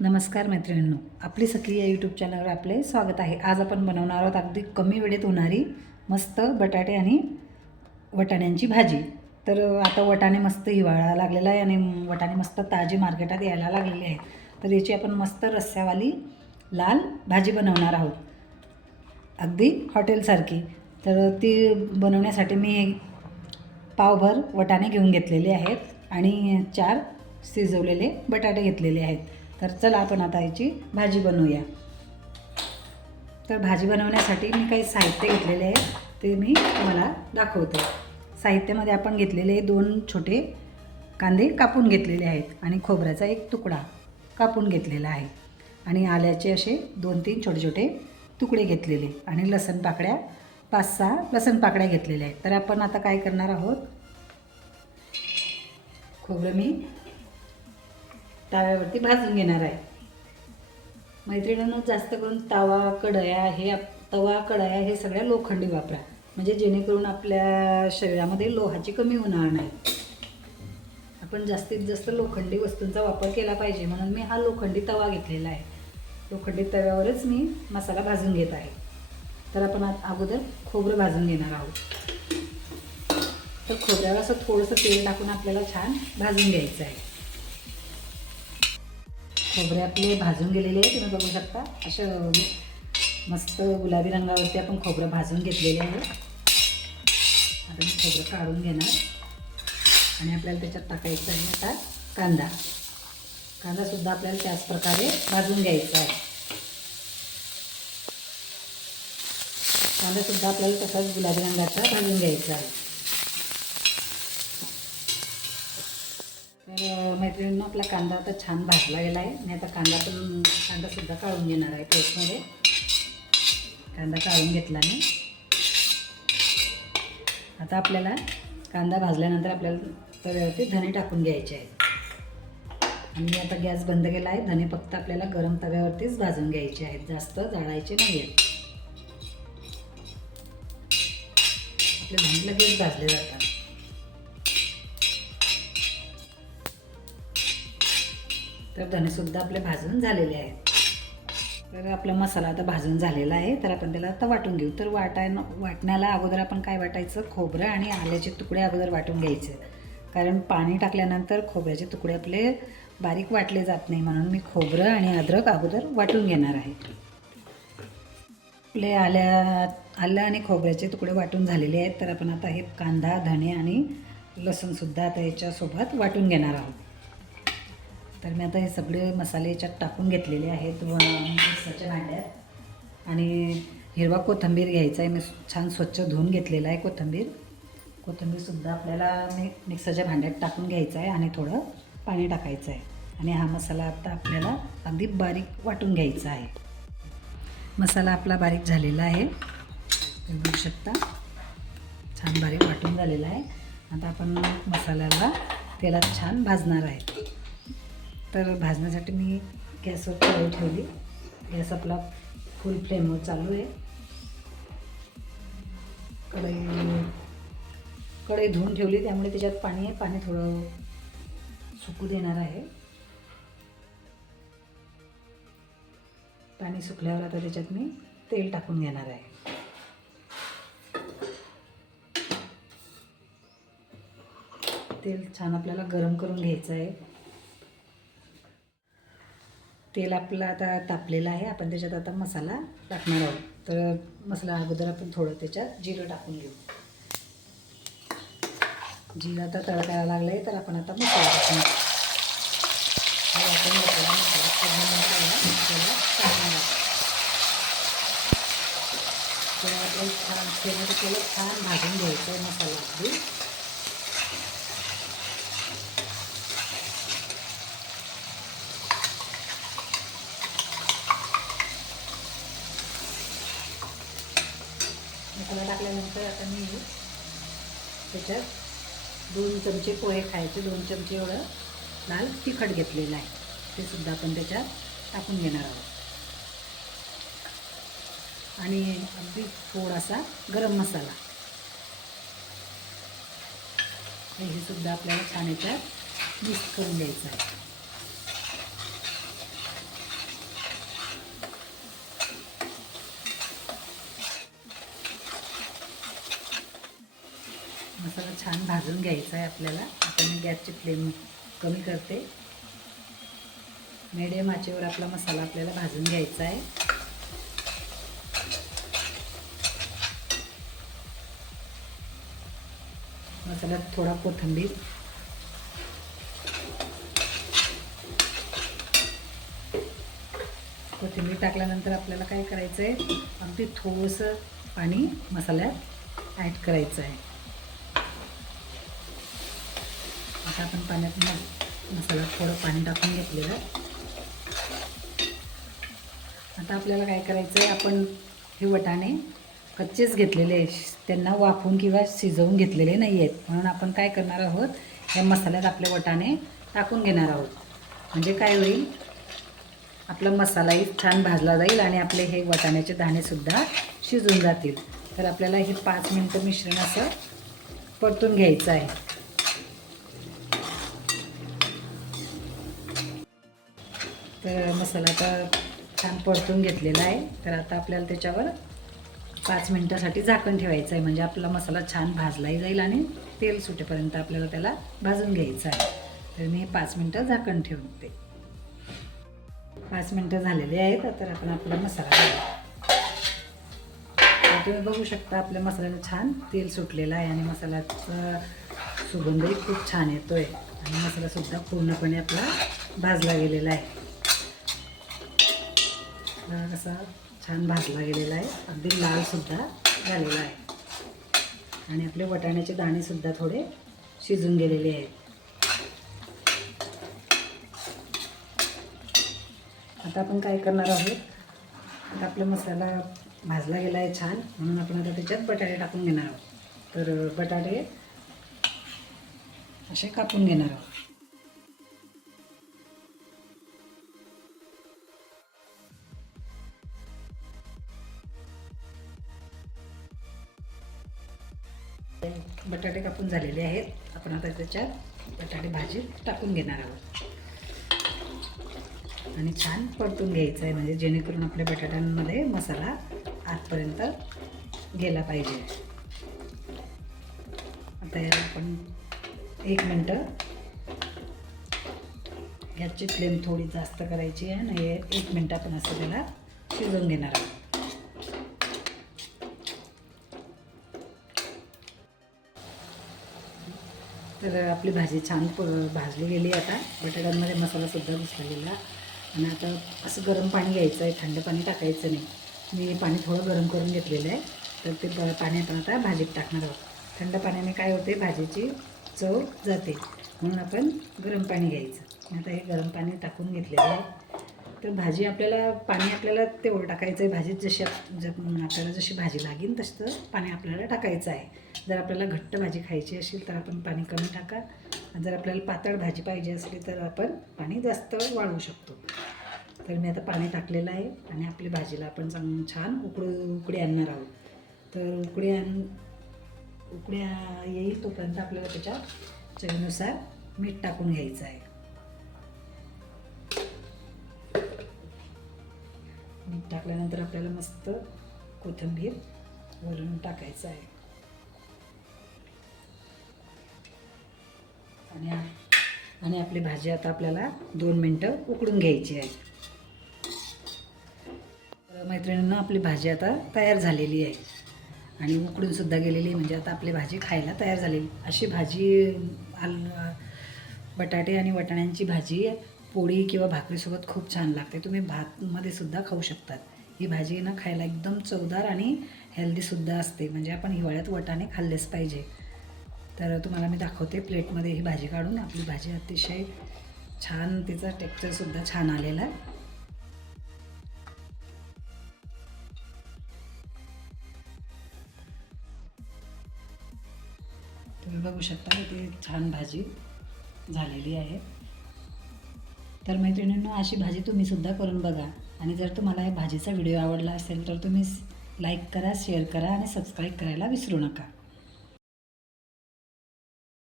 नमस्कार मैत्रिणींनो आपली सखी या यूट्यूब चॅनलवर आपले स्वागत आहे. आज आपण बनवणार आहोत अगदी कमी वेळेत होणारी मस्त बटाटे आणि वटाण्यांची भाजी. तर आता वटाणे मस्त हिवाळा लागलेला आहे आणि वटाणे मस्त ताजे मार्केटात यायला लागलेले आहेत. तर याची आपण मस्त रस्स्यावाली लाल भाजी बनवणार आहोत. अगदी हॉटेलसारखी तर ती बनवण्यासाठी मी पावभर वटाणे घेऊन घेतलेले आहेत आणि चार शिजवलेले बटाटे घेतलेले आहेत. तर चला आपण आता याची भाजी बनवूया. तर भाजी बनवण्यासाठी मी काही साहित्य घेतलेले आहे ते मी तुम्हाला दाखवते. साहित्यामध्ये आपण घेतलेले दोन छोटे कांदे कापून घेतलेले आहेत आणि खोबऱ्याचा एक तुकडा कापून घेतलेला आहे. आणि आल्याचे असे दोन तीन छोटे छोटे तुकडे घेतलेले आणि लसण पाकड्या पाच सहा लसण पाकड्या घेतलेल्या आहेत. तर आपण आता काय करणार आहोत? खोबरं मी तव्यावरती भाजून घेणार आहे. मैत्रिणींनो जास्त करून तवा कढया हे आप- तवा कढया हे सगळ्या लोखंडी वापरा. म्हणजे जेणेकरून आपल्या शरीरामध्ये लोहाची कमी होणार नाही. आपण जास्तीत जास्त लोखंडी वस्तूंचा वापर केला पाहिजे. म्हणून मी हा लोखंडी तवा घेतलेला आहे. लोखंडी तव्यावरच मी मसाला भाजून घेत आहे. तर आपण अगोदर खोबरं भाजून घेणार आहोत. तर खोबऱ्यावर असं थोडंसं तेल टाकून आपल्याला छान भाजून घ्यायचं आहे. खोबरे आपले भाजून गेलेले आहे तुम्ही बघू शकता. असं मस्त गुलाबी रंगावरती आपण खोबरं भाजून घेतलेले आहे. आता मी खोबरं काढून घेणार. आणि आपल्याला त्याच्यात टाकायचं आहे आता कांदा. कांदासुद्धा आपल्याला त्याच प्रकारे भाजून घ्यायचा आहे. कांदासुद्धा आपल्याला तसाच गुलाबी रंगाचा भाजून घ्यायचा आहे. तर मैत्रिणींनो आपला कांदा आता छान भाजला गेला आहे. नाही आता कांदा पण कांदासुद्धा काढून घेणार आहे प्लेटमध्ये कांदा काढून घेतला मी. आता आपल्याला कांदा भाजल्यानंतर आपल्याला तव्यावरती धणे टाकून घ्यायचे आहेत. आणि आता गॅस बंद केला आहे. धने फक्त आपल्याला गरम तव्यावरतीच भाजून घ्यायचे आहेत. जास्त जाळायचे नाही आहेत आपले धणे लगेच भाजले जातात. तर धनेसुद्धा आपले भाजून झालेले आहेत तर आपला मसाला आता भाजून झालेला आहे. तर आपण त्याला आता वाटून घेऊ. तर वाटाय वाटण्याला अगोदर आपण काय वाटायचं? खोबरं आणि आल्याचे तुकडे अगोदर वाटून घ्यायचे. कारण पाणी टाकल्यानंतर खोबऱ्याचे तुकडे आपले बारीक वाटले जात नाही. म्हणून मी खोबरं आणि अद्रक अगोदर वाटून घेणार आहे. आपले आल्या आलं आणि खोबऱ्याचे तुकडे वाटून झालेले आहेत. तर आपण आता हे कांदा धणे आणि लसूणसुद्धा आता याच्यासोबत वाटून घेणार आहोत. तर मी आता हे सगळे मसाले याच्यात टाकून घेतलेले आहेत. व मिक्सरच्या भांड्यात. आणि हिरवा कोथिंबीर घ्यायचा आहे. मी छान स्वच्छ धुवून घेतलेला आहे कोथिंबीर. कोथिंबीरसुद्धा आपल्याला मी मिक्सरच्या भांड्यात टाकून घ्यायचं आहे आणि थोडं पाणी टाकायचं आहे. आणि हा मसाला आता आपल्याला अगदी बारीक वाटून घ्यायचा आहे. मसाला आपला बारीक झालेला आहे. बघू शकता. छान बारीक वाटून झालेला आहे. आता आपण मसाल्याला तेलात छान भाजणार आहे. तर भाजण्यासाठी मी गॅसवर कढई ठेवली. गॅस आपला फुल फ्लेमवर चालू आहे. कढई कढई धुवून ठेवली त्यामुळे त्याच्यात पाणी आहे. पाणी थोडं सुकू देणार आहे. पाणी सुकल्यावर आता त्याच्यात मी तेल टाकून घेणार आहे. तेल छान आपल्याला गरम करून घ्यायचं आहे. तेल आपलं आता तापलेलं आहे. आपण त्याच्यात आता मसाला टाकणार आहोत. तर मसाला अगोदर आपण थोडं त्याच्यात जिरं टाकून घेऊ. जिरं आता तळकायला लागलं आहे तर आपण आता मसाला टाकून आपण मसाला मसाला पूर्ण मसाला टाकणार आहोत. तर आपल्याला छान छान भाजून घ्यायचं मसाला अगदी मसाला टाकल्यानंतर आता मी त्याच्यात दोन चमचे पोहे खायचे दोन चमचे एवढं लाल तिखट घेतलेलं आहे. ते सुद्धा आपण त्याच्यात टाकून घेणार आहोत. आणि अगदी थोडासा गरम मसाला. हे सुद्धा आपल्याला छान याच्यात मिक्स करून घ्यायचं आहे. छान भाजून घ्यायचं आहे आपल्याला. आता मी गॅसची फ्लेम कमी करते. मिडियम आचेवर आपला मसाला आपल्याला भाजून घ्यायचा आहे मसाल्यात थोडा कोथिंबीर. कोथिंबीर टाकल्यानंतर आपल्याला काय करायचं आहे अगदी थोडंसं पाणी मसाल्यात ॲड करायचं आहे आता आपण पाण्यात मग थोडं पाणी टाकून घेतलेलं. आता आपल्याला काय करायचं आहे आपण हे वटाणे कच्चेच घेतलेले आहेत. त्यांना वाफून किंवा शिजवून घेतलेले नाही आहेत म्हणून आपण काय करणार आहोत या मसाल्यात आपले वटाणे टाकून घेणार आहोत. म्हणजे काय होईल आपला मसालाही छान भाजला जाईल आणि आपले हे वटाण्याचे दाणेसुद्धा शिजून जातील. तर आपल्याला हे पाच मिनटं मिश्रण असं परतून घ्यायचं आहे. तर मसाला आता छान परतून घेतलेला आहे. तर आता आपल्याला त्याच्यावर पाच मिनटासाठी झाकण ठेवायचं आहे. म्हणजे आपला मसाला छान भाजलाही जाईल आणि तेल सुटेपर्यंत आपल्याला त्याला भाजून घ्यायचं आहे. तर मी पाच मिनटं झाकण ठेवून ते पाच मिनटं झालेली आहेत. तर आपण आपला मसाला घालू. तर तुम्ही बघू शकता आपल्या मसाल्याला छान तेल सुटलेलं आहे आणि मसाल्याचा सुगंधही खूप छान येतो आहे आणि मसालासुद्धा पूर्णपणे आपला भाजला गेलेला आहे. बघा कसा छान भाजला गेलेला आहे. अगदी लालसुद्धा झालेला आहे. आणि आपले वटाण्याचे दाणेसुद्धा थोडे शिजून गेलेले आहेत. आता आपण काय करणार आहोत? आता आपला मसाला भाजला गेला आहे छान. म्हणून आपण आता त्याच्यात बटाटे टाकून घेणार आहोत. तर बटाटे असे कापून घेणार आहोत. बटाटे कापून झालेले आहेत. आपण आता त्याच्यात बटाटे भाजी टाकून घेणार आहोत. आणि छान परतून घ्यायचं आहे. म्हणजे जेणेकरून आपल्या बटाट्यांमध्ये मसाला आतपर्यंत गेला पाहिजे. आता याला आपण एक मिनटं गॅसची फ्लेम थोडी जास्त करायची आहे. आणि एक मिनटं आपण असं त्याला शिजवून घेणार आहोत. तर आपली भाजी छान प भाजली गेली आता. बटाट्यांमध्ये मसालासुद्धा घुसला गेला आणि आता असं गरम पाणी घ्यायचं आहे. थंड पाणी टाकायचं नाही. मी पाणी थोडं गरम करून घेतलेलं आहे. तर ते पाणी आपण आता भाजीत टाकणार आहोत. थंड पाण्याने काय होते? भाजीची चव जाते. म्हणून आपण गरम पाणी घ्यायचं. आता हे गरम पाणी टाकून घेतलेलं आहे. तर भाजी आपल्याला पाणी आपल्याला तेवढं टाकायचं आहे. भाजीत जशी आपल्याला जशी भाजी लागेल तसं पाणी आपल्याला टाकायचं आहे. जर आपल्याला घट्ट भाजी खायची असेल तर आपण पाणी कमी टाका. आणि जर आपल्याला पातळ भाजी पाहिजे असली तर आपण पाणी जास्त वाढवू शकतो. तर मी आता पाणी टाकलेलं आहे आणि आपली भाजीला आपण चांग छान उकडू उकडी आणणार आहोत. तर उकडी आण उकड्या येईल तोपर्यंत आपल्याला त्याच्या चवीनुसार मीठ टाकून घ्यायचं आहे. मीठ टाकल्यानंतर आपल्याला मस्त कोथिंबीर वरून टाकायचं आहे. आणि आणि आपली भाजी आता आपल्याला दोन मिनटं उकडून घ्यायची आहे. तर मैत्रिणींना आपली भाजी आता तयार झालेली आहे. आणि उकडून सुद्धा गेलेली आहे म्हणजे आता आपली भाजी खायला तयार झालेली अशी भाजी आल बटाटे आणि वटाण्यांची भाजी पोळी किंवा भाकरीसोबत खूप छान लागते. तुम्ही भातमध्ये सुद्धा खाऊ शकतात. ही भाजी ना खायला एकदम चवदार आणि हेल्दीसुद्धा असते. म्हणजे आपण हिवाळ्यात वटाणे खाल्लेच पाहिजे. तर तुम्हाला मी दाखवते प्लेटमध्ये ही भाजी काढून. आपली भाजी अतिशय छान तिचा टेक्स्चरसुद्धा छान आलेला आहे. तुम्ही बघू शकता ती छान भाजी झालेली आहे. तर मैत्रिणींनो अशी भाजी तुम्ही सुद्धा करून बघा. आणि जर तुम्हाला या भाजीचा व्हिडिओ आवडला असेल तर तुम्ही लाईक करा शेअर करा आणि सबस्क्राईब करायला विसरू नका.